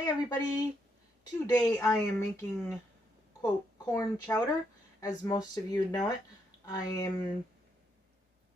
Hi everybody! Today I am making, quote, corn chowder, as most of you know it.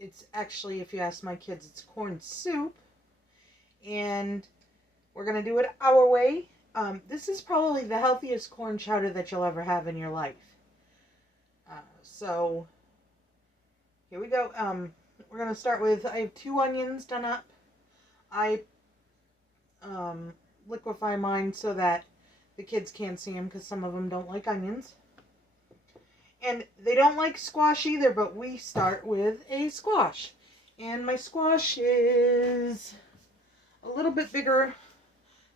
It's actually, if you ask my kids, it's corn soup. And we're going to do it our way. This is probably the healthiest corn chowder that you'll ever have in your life. So, here we go. We're going to start with, I have 2 onions done up. I liquefy mine so that the kids can't see them because some of them don't like onions. And they don't like squash either, but we start with a squash. And my squash is a little bit bigger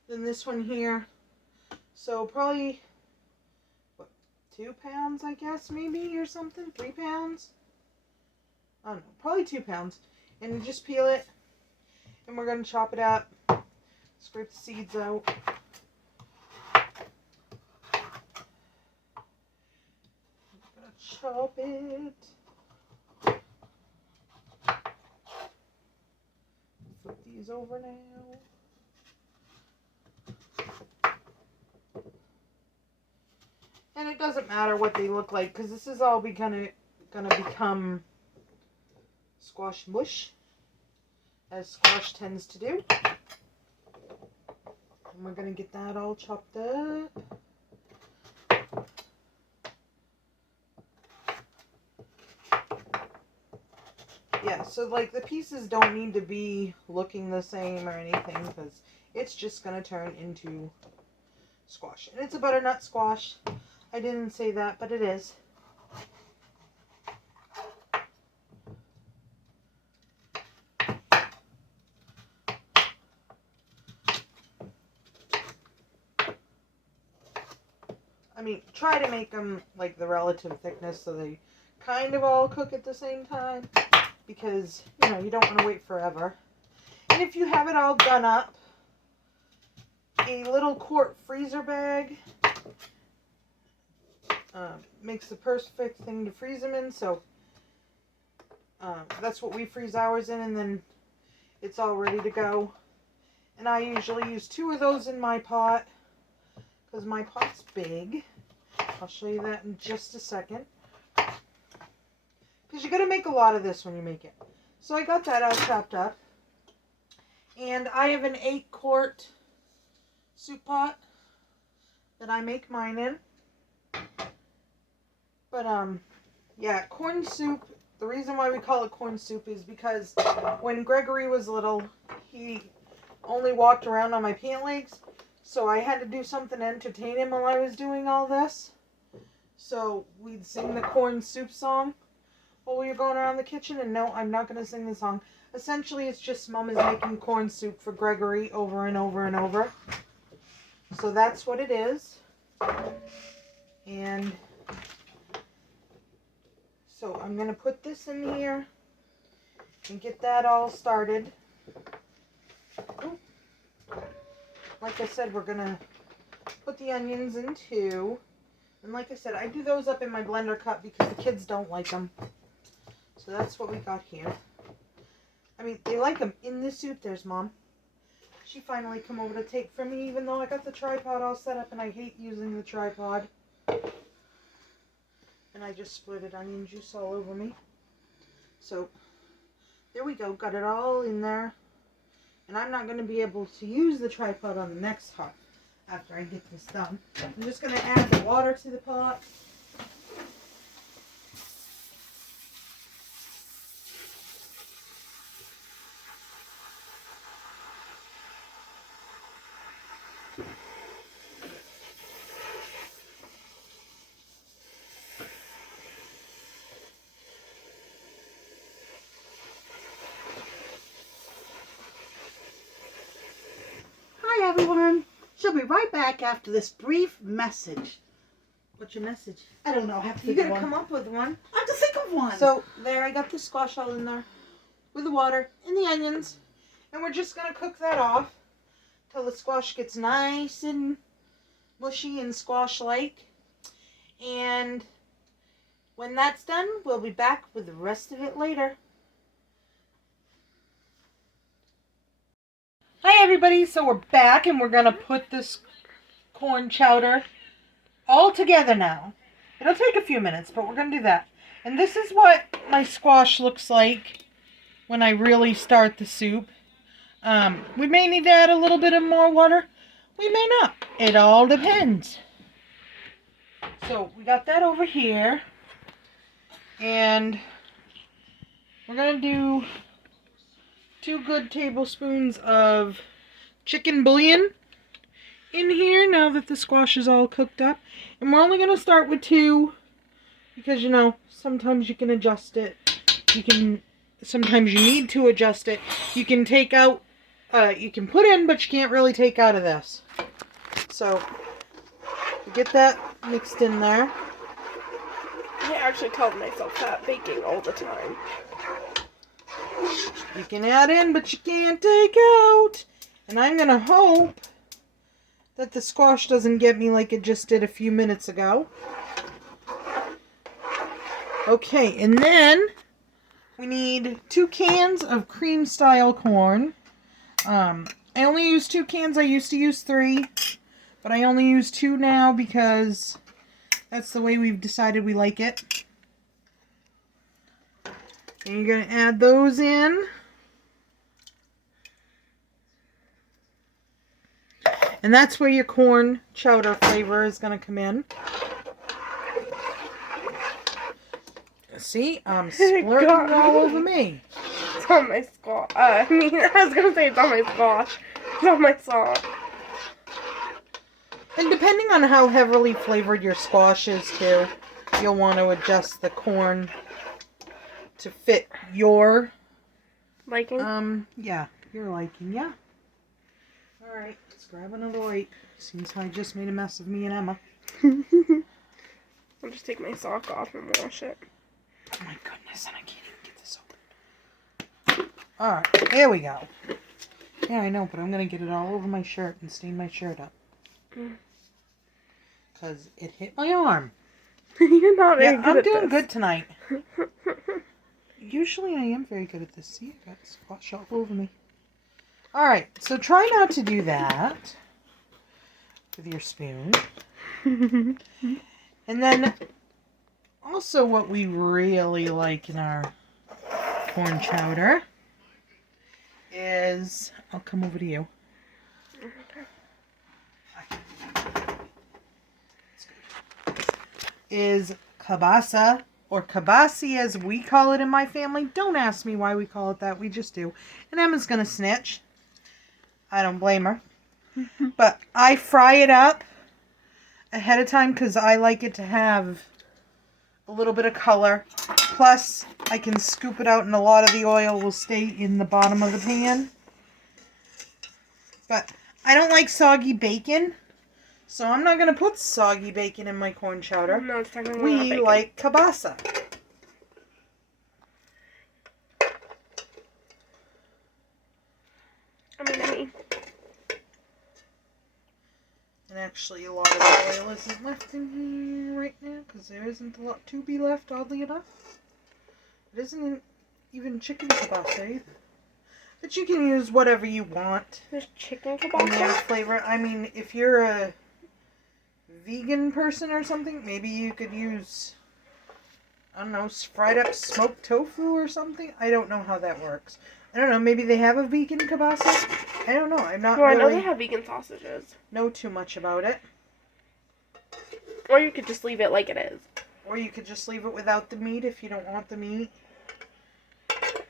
than this one here. So probably, 2 pounds, I guess, maybe, or something? 3 pounds? I don't know, probably 2 pounds. And you just peel it, and we're going to chop it up. Scrape the seeds out. I'm gonna chop it. Flip these over now. And it doesn't matter what they look like because this is all gonna become squash mush, as squash tends to do. And we're going to get that all chopped up. Yeah, so like the pieces don't need to be looking the same or anything because it's just going to turn into squash. And it's a butternut squash. I didn't say that, but it is. I mean, try to make them like the relative thickness so they kind of all cook at the same time because, you know, you don't want to wait forever. And if you have it all done up, a little quart freezer bag makes the perfect thing to freeze them in. So that's what we freeze ours in, and then it's all ready to go. And I usually use 2 of those in my pot because my pot's big. I'll show you that in just a second. Because you got to make a lot of this when you make it. So I got that all chopped up. And I have an 8-quart soup pot that I make mine in. But, yeah, corn soup, the reason why we call it corn soup is because when Gregory was little, he only walked around on my pant legs. So I had to do something to entertain him while I was doing all this. So we'd sing the corn soup song while we were going around the kitchen. And no, I'm not going to sing the song. Essentially, it's just Mom is making corn soup for Gregory over and over and over. So that's what it is. And so I'm going to put this in here and get that all started. Ooh. Like I said, we're going to put the onions in too. And like I said, I do those up in my blender cup because the kids don't like them. So that's what we got here. I mean, they like them in the soup. There's Mom. She finally come over to take from me, even though I got the tripod all set up and I hate using the tripod. And I just splurted onion juice all over me. So, there we go. Got it all in there. And I'm not going to be able to use the tripod on the next hop after I get this done. I'm just going to add the water to the pot. Hi everyone. She'll be right back after this brief message. What's your message? I don't know. I have to You think gotta of come one. up with one. I have to think of one. So, there, I got the squash all in there with the water and the onions. And we're just gonna cook that off till the squash gets nice and mushy and squash-like. And when that's done, we'll be back with the rest of it later. Hi everybody, so we're back and we're gonna put this corn chowder all together now. It'll take a few minutes, but we're going to do that. And this is what my squash looks like when I really start the soup. We may need to add a little bit of more water. We may not. It all depends. So we got that over here. And we're going to do 2 good tablespoons of chicken bouillon in here now that the squash is all cooked up. And we're only going to start with 2 because, you know, sometimes you can adjust it. Sometimes you need to adjust it. You can take out, you can put in, but you can't really take out of this. So, get that mixed in there. I actually tell myself that baking all the time. You can add in, but you can't take out. And I'm going to hope that the squash doesn't get me like it just did a few minutes ago. Okay, and then we need 2 cans of cream style corn. I only use 2 cans. I used to use 3, but I only use 2 now because that's the way we've decided we like it. And you're going to add those in. And that's where your corn chowder flavor is going to come in. See, I'm splurting all over me. It's on my squash. I was going to say it's on my squash. It's on my sauce. And depending on how heavily flavored your squash is too, you'll want to adjust the corn to fit your liking. Yeah, your liking, yeah. Alright, let's grab another wipe. Seems I just made a mess of me and Emma. I'll just take my sock off and wash it. Oh my goodness, and I can't even get this open. Alright, there we go. Yeah, I know, but I'm going to get it all over my shirt and stain my shirt up. Because it hit my arm. You're not very good I'm at doing this. good tonight. Usually I am very good at this. See, I got squash all over me. Alright, so try not to do that with your spoon. And then also what we really like in our corn chowder is, I'll come over to you. Is kielbasa, or kielbasi as we call it in my family. Don't ask me why we call it that, we just do. And Emma's gonna snitch. I don't blame her. But I fry it up ahead of time because I like it to have a little bit of color. Plus, I can scoop it out and a lot of the oil will stay in the bottom of the pan. But I don't like soggy bacon. So I'm not going to put soggy bacon in my corn chowder. No, it's technically not We bacon. like kielbasa. I mean. And actually a lot of the oil isn't left in here right now because there isn't a lot to be left, oddly enough. It isn't even chicken kielbasa either. But you can use whatever you want. There's chicken In their kielbasa? flavor. I mean, if you're a vegan person or something, maybe you could use, I don't know, fried up smoked tofu or something. I don't know how that works. I don't know, maybe they have a vegan kielbasa? I don't know. I'm not Well, I know really they have vegan sausages. know too much about it. Or you could just leave it like it is. Or you could just leave it without the meat if you don't want the meat. But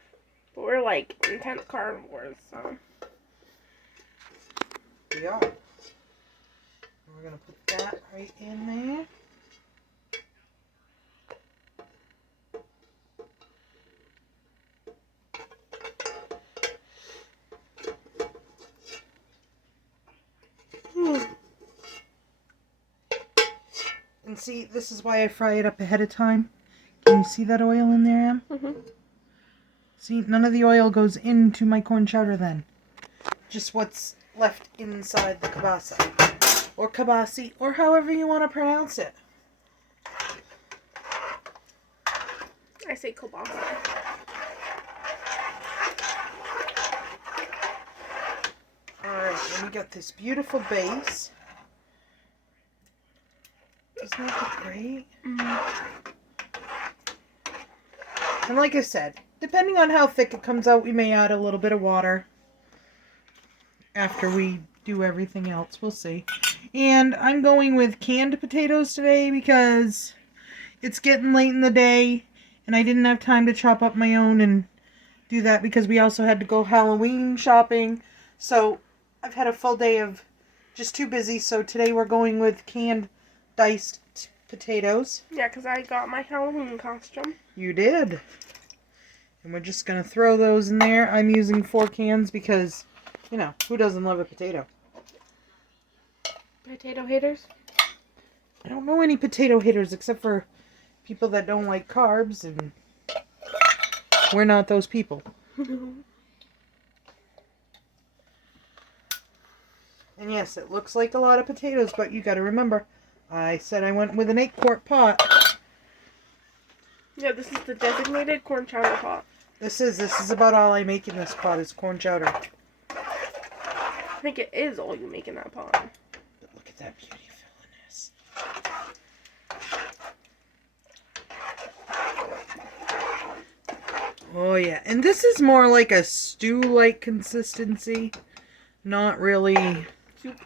we're like intense carnivores, so. We are. We're going to put that right in there. And see, this is why I fry it up ahead of time. Can you see that oil in there, Em? Mm-hmm. See, none of the oil goes into my corn chowder then. Just what's left inside the kielbasa. Or kielbasi, or however you want to pronounce it. I say kielbasa. Alright, and we got this beautiful base. Doesn't that look great? Mm. And like I said, depending on how thick it comes out, we may add a little bit of water after we do everything else. We'll see. And I'm going with canned potatoes today because it's getting late in the day and I didn't have time to chop up my own and do that because we also had to go Halloween shopping. So I've had a full day of just too busy. So today we're going with canned diced potatoes. Yeah, because I got my Halloween costume. You did. And we're just going to throw those in there. I'm using 4 cans because, you know, who doesn't love a potato? Potato haters? I don't know any potato haters except for people that don't like carbs, and we're not those people. And yes, it looks like a lot of potatoes, but you got to remember, I said I went with an 8-quart pot. Yeah, this is the designated corn chowder pot. This is about all I make in this pot is corn chowder. I think it is all you make in that pot. But look at that beauty filling this. Oh yeah, and this is more like a stew-like consistency, not really Soup.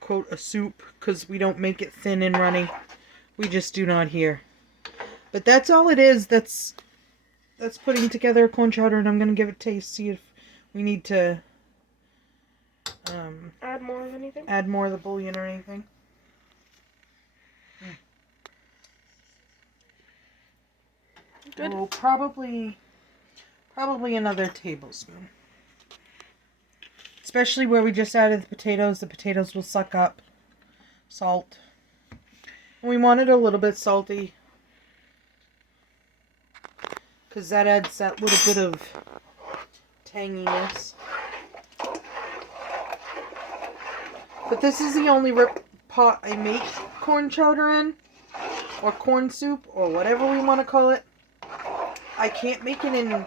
Quote a soup, because we don't make it thin and runny. We just do not here. But that's all it is. That's putting together a corn chowder, and I'm gonna give it a taste, see if we need to Add more of anything? add more of the bouillon or anything. Good. Oh, probably another tablespoon. Especially where we just added the potatoes will suck up salt. And we want it a little bit salty, because that adds that little bit of tanginess. But this is the only pot I make corn chowder in, or corn soup, or whatever we want to call it. I can't make it in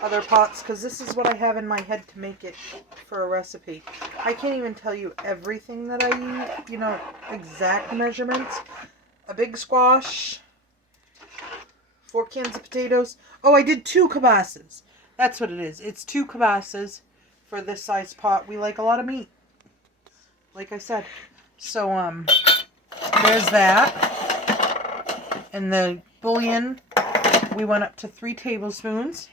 other pots because this is what I have in my head to make it for a recipe. I can't even tell you everything that I use, you know, exact measurements. A big squash, 4 cans of potatoes. Oh, I did 2 kibasas. That's what it is. It's 2 kibasas for this size pot. We like a lot of meat, like I said. So, there's that. And the bouillon, we went up to 3 tablespoons.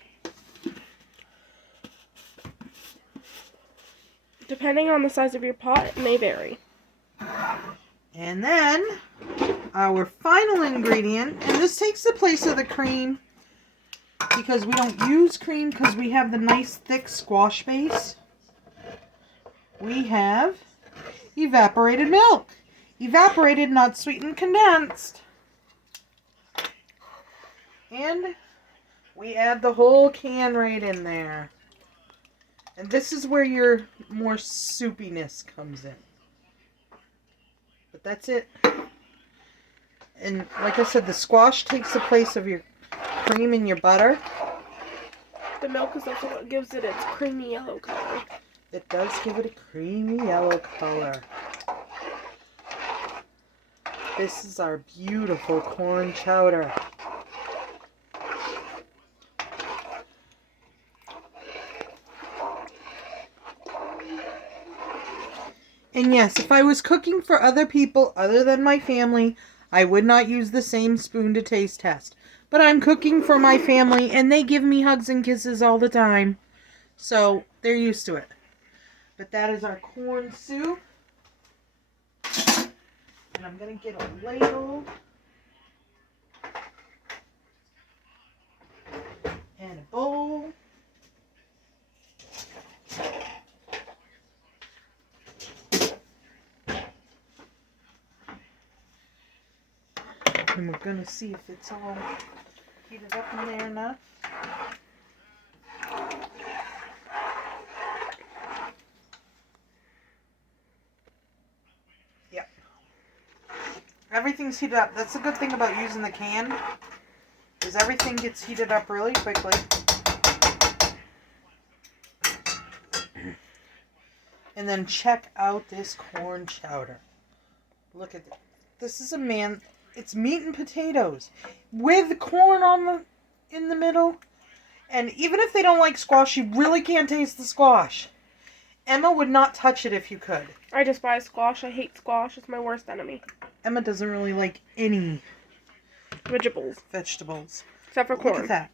Depending on the size of your pot, it may vary. And then our final ingredient, and this takes the place of the cream because we don't use cream because we have the nice thick squash base. We have evaporated milk. Evaporated, not sweetened, condensed. And we add the whole can right in there. And this is where your more soupiness comes in. But that's it. And like I said, the squash takes the place of your cream and your butter. The milk is also what gives it its creamy yellow color. It does give it a creamy yellow color. This is our beautiful corn chowder. And yes, if I was cooking for other people other than my family, I would not use the same spoon to taste test. But I'm cooking for my family, and they give me hugs and kisses all the time. So, they're used to it. But that is our corn soup. And I'm going to get a ladle. And a bowl. And we're going to see if it's all heated up in there enough. Yep. Everything's heated up. That's the good thing about using the can, is everything gets heated up really quickly. And then check out this corn chowder. Look at this. This is a man. It's meat and potatoes with corn in the middle. And even if they don't like squash, you really can't taste the squash. Emma would not touch it if you could. I despise squash. I hate squash. It's my worst enemy. Emma doesn't really like any vegetables. Except for Look corn. at that.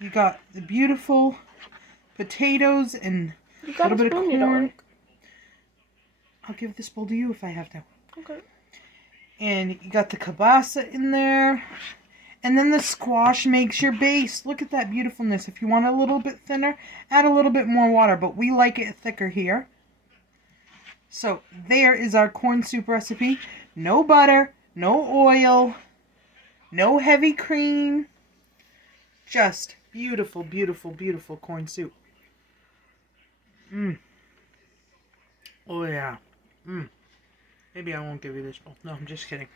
You got the beautiful potatoes and You got a little bit of spoon you don't corn. like. I'll give this bowl to you if I have to. Okay. And you got the kielbasa in there. And then the squash makes your base. Look at that beautifulness. If you want it a little bit thinner, add a little bit more water. But we like it thicker here. So there is our corn soup recipe. No butter, no oil, no heavy cream. Just beautiful, beautiful, beautiful corn soup. Oh yeah. Maybe I won't give you this bowl. No, I'm just kidding.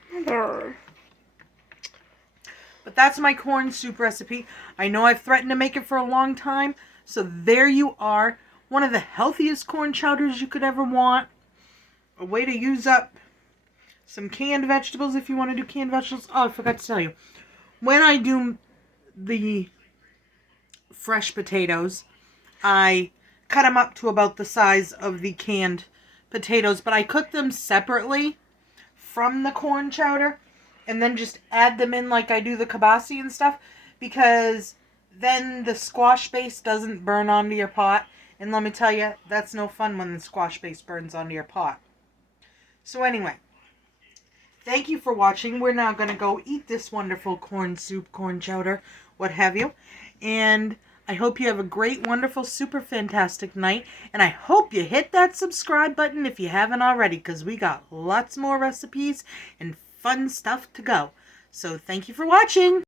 But that's my corn soup recipe. I know I've threatened to make it for a long time. So there you are. One of the healthiest corn chowders you could ever want. A way to use up some canned vegetables if you want to do canned vegetables. Oh, I forgot to tell you. When I do the fresh potatoes, I cut them up to about the size of the canned potatoes. But I cook them separately from the corn chowder. And then just add them in like I do the kielbasa and stuff. Because then the squash base doesn't burn onto your pot. And let me tell you, that's no fun when the squash base burns onto your pot. So anyway, thank you for watching. We're now going to go eat this wonderful corn soup, corn chowder, what have you. And I hope you have a great, wonderful, super fantastic night. And I hope you hit that subscribe button if you haven't already. Because we got lots more recipes and fun stuff to go. So thank you for watching.